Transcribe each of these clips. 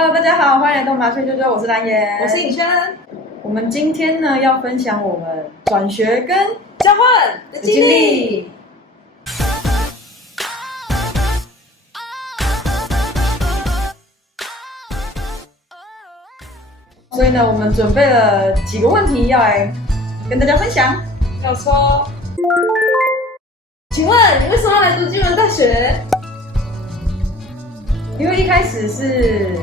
Hello， 大家好，欢迎来到麻雀啾啾，我是蓝颜，我是颖轩。我们今天呢要分享我们转学跟交换的经历。所以呢，我们准备了几个问题要来跟大家分享。要说，请问你为什么要来读金门大学？因为一开始是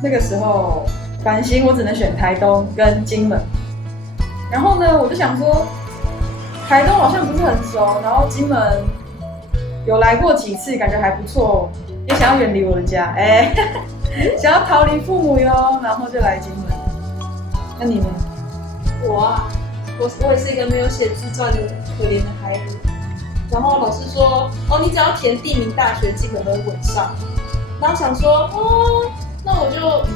那个时候繁星，我只能选台东跟金门。然后呢，我就想说，台东好像不是很熟，然后金门有来过几次，感觉还不错，也想要远离我的家，想要逃离父母哟，然后就来金门。那你呢？我也是一个没有写自传的可怜的孩子。然后老师说，你只要填地名大学，基本都会稳上。然后想说，那我就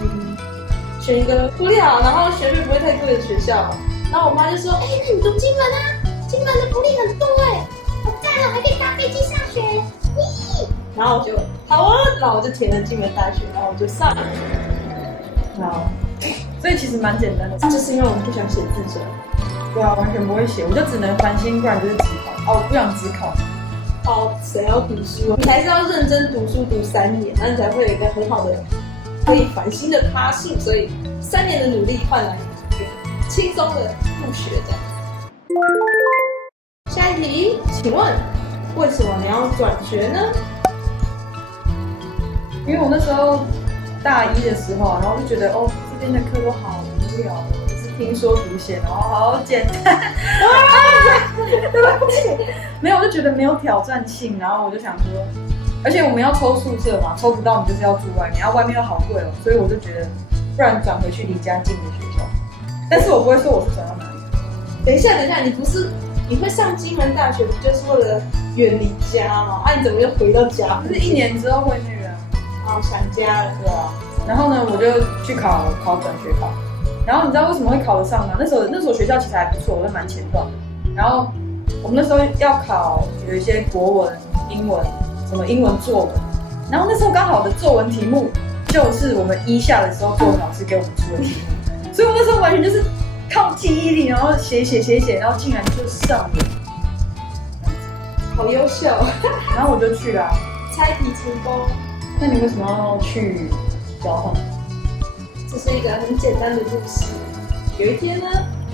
选一个福利好，然后学费不会太贵的学校。然后我妈就说，那你读金门啊，金门的福利很多好赞哦，还可以搭飞机上学。然后我就好啊，然后我就填了金门大学，然后我就上了。好，所以其实蛮简单的，就是因为我们不想写自传。对啊，完全不会写，我就只能繁星，不然就是指考。我不想指考。谁要读书啊？你还是要认真读书，读3年，那你才会有一个很好的可以繁星的趴数。所以3年的努力换来一个轻松的入学这样。下一题，请问为什么你要转学呢？因为我那时候大一的时候，然后就觉得这边的课都好无聊，就是听说读写，然后好简单。对不起，没有，我就觉得没有挑战性，然后我就想说，而且我们要抽宿舍嘛，抽不到你就是要住外面，然后外面又好贵所以我就觉得，不然转回去离家近的学校。但是我不会说我是转到哪里。等一下，你会上金门大学，不就是为了远离家吗？你怎么又回到家？就是1年之后会那个。想家了，对吧？然后呢，我就去考转学考。然后你知道为什么会考得上吗？那时候学校其实还不错，我在蛮前段的。然后我们那时候要考有一些国文、英文，什么英文作文。然后那时候刚好的作文题目就是我们1下的时候作文老师给我们出的题目，所以我那时候完全就是靠记忆力，然后写，然后竟然就上了，好优秀。然后我就去了，猜题成功。那你为什么要去交换？这是一个很简单的故事。有一天呢，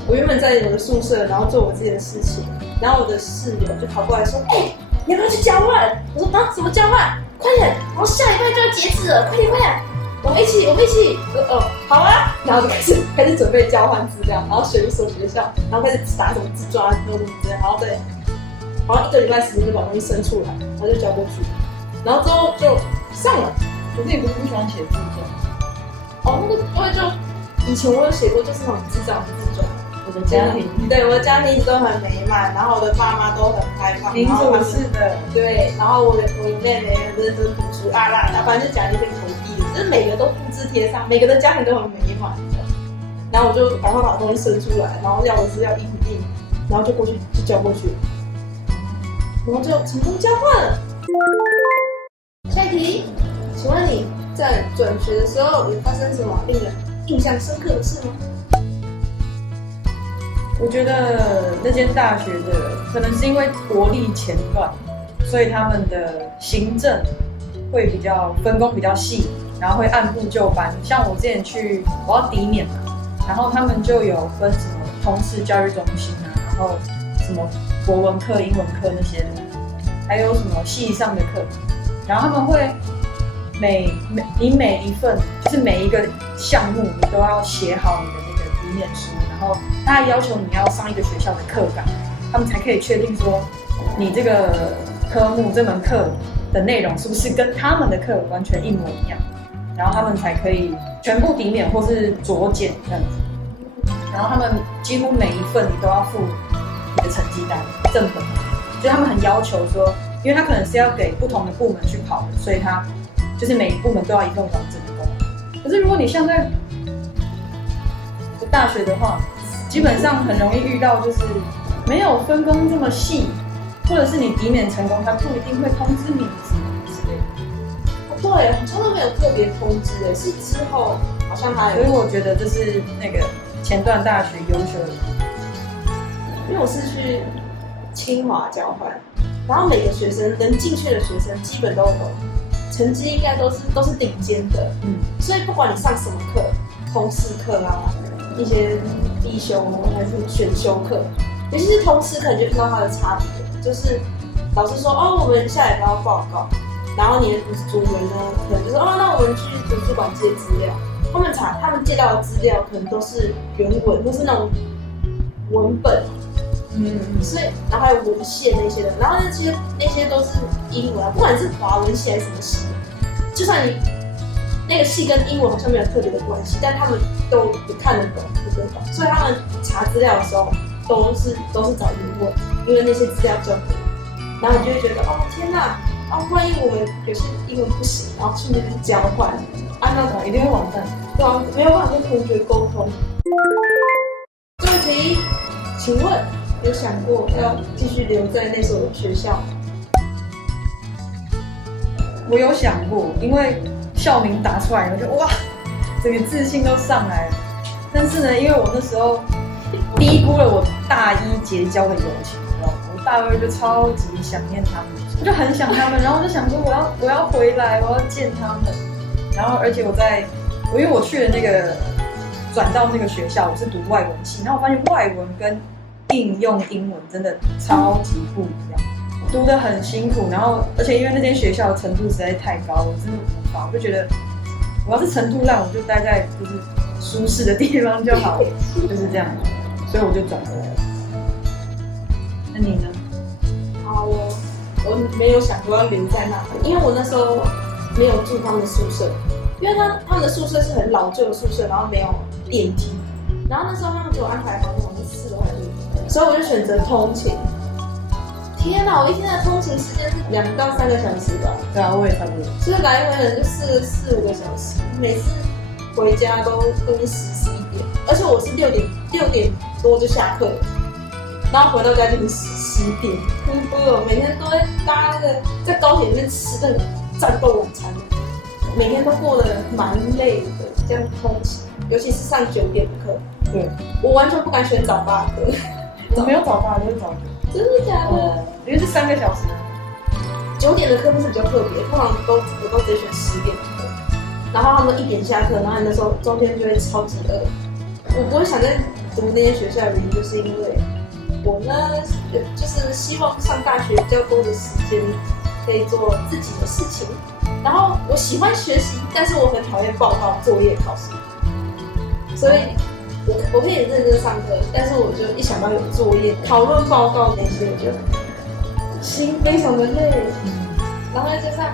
我原本在我的宿舍，然后做我自己的事情，然后我的室友就跑过来说：“你要不要去交换？”我说：“什么交换？快点！然后下礼拜就要截止了，快点！我们一起。”好啊。然后就开始准备交换资料，然后选一所学校，然后开始打什么自传科目之类，然后1个礼拜时间就把东西生出来，然后就交过去，然后之后就上了。可是你不是不喜欢写自传？那个因为就以前我有写过，就是那种智障的自传。我的家庭，对，我的家庭一直都很美满，然后我的爸妈都很开放，民主式的，对，然后我的妹妹很认真读书反正就讲一些口译，就是每个都复制贴上，每个的家庭都很美满。然后我就赶快把东西生出来，然后要的资料一一，然后就过去就交过去，然后就成功交换了。下一题，请问你在转学的时候有发生什么令人印象深刻的事吗？我觉得那间大学的可能是因为国立前段，所以他们的行政会比较分工比较细，然后会按部就班。像我之前我要抵免嘛，然后他们就有分什么通识教育中心然后什么国文课、英文课那些的，还有什么系上的课，然后他们会你每一份就是每一个项目你都要写好你的那个抵免书，然后他还要求你要上一个学校的课纲，他们才可以确定说你这个科目这门课的内容是不是跟他们的课完全一模一样，然后他们才可以全部抵免或是酌减这样子。然后他们几乎每一份你都要附你的成绩单正本，就他们很要求说，因为他可能是要给不同的部门去跑的，所以他就是每一部门都要一份完整的公文。可是如果你像在大学的话，基本上很容易遇到就是没有分工这么细，或者是你抵免成功，他不一定会通知你之类的。对，好像都没有特别通知诶，是之后好像还有，所以我觉得这是那个前段大学优秀的地方。因为我是去清华交换，然后每个学生能进去的学生基本都有成绩，应该都是顶尖的，所以不管你上什么课，通识课啊，一些必修还是选修课，尤其是通识课，你就看到它的差别，就是老师说哦，我们下礼拜要报告，然后你的组员呢，可能就说哦，那我们去图书馆借资料，他们借到的资料可能都是原文，都是那种文本。所以然后还有文献那些的，然后那些都是英文啊，不管是华文系还是什么系，就算你那个系跟英文好像没有特别的关系，但他们都看得懂，读得懂，所以他们查资料的时候都是找英文，因为那些资料比较多，然后你就会觉得哦天哪，哦万一我们有些英文不行，然后顺便去交换，啊那种一定会完蛋，对啊，没有办法跟同学沟通。这一题，请问？有想过要继续留在那所学校吗？我有想过，因为校名打出来，我就哇，整个自信都上来了。但是呢，因为我那时候低估了我大一结交的友情，你知道吗？我大二就超级想念他们，我就很想他们，然后我就想说我要回来，我要见他们。然后而且因为我去了那个转到那个学校，我是读外文系，然后我发现外文跟应用英文真的超级不一样，读得很辛苦，然后而且因为那间学校的程度实在太高了，我真的无法，我就觉得我要是程度烂，我就待在就是舒适的地方就好了，就是这样，所以我就转回来了。那你呢？啊，我没有想过要留在那里，因为我那时候没有住他们的宿舍，因为他们的宿舍是很老旧的宿舍，然后没有电梯，然后那时候他们给我安排好像4楼还是5楼，所以我就选择通勤。天哪，我一天的通勤时间是2到3个小时吧？对啊，我也差不多。所以来回可能就4、5个小时，每次回家都10、11点，而且我是6点多就下课了，然后回到家就是10点，每天都会搭那个在高铁里面吃那个战斗晚餐，每天都过得蛮累的，这样通勤，尤其是上9点的课，对，我完全不敢选早八课。我没有早八，就是早九。真的假的？因为是3个小时。9点的课就是比较特别，通常我都直接选10点的课，然后他们1点下课，然后你那时候中间就会超级饿。我不会想在读那些学校的原因，就是因为我呢，就是希望上大学比较多的时间可以做自己的事情，然后我喜欢学习，但是我很讨厌报告、作业、考试，所以我可以认真上课，但是我就一想到有作业、讨论报告那些，我就心非常的累。然后再加上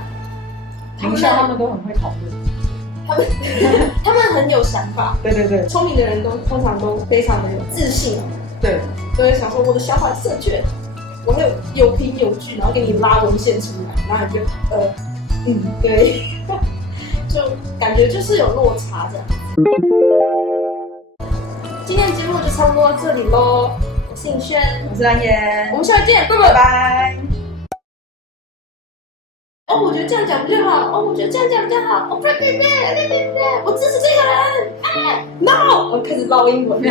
名校他们都很会讨论，他们很有想法，对对对，聪明的人通常都非常的有自信，对，都会想说我的想法是正确的，我会有凭有据，然后给你拉文献出来，然后你就对，就感觉就是有落差这样。今天的节目就差不多到这里喽，我是颖轩，我是蓝颜，我们下期见，拜拜拜。拜。哦，我觉得这样讲比较好。哦，我觉得这样讲比较好。哦，对，我支持这个人。哎 ，no，我开始唠英文。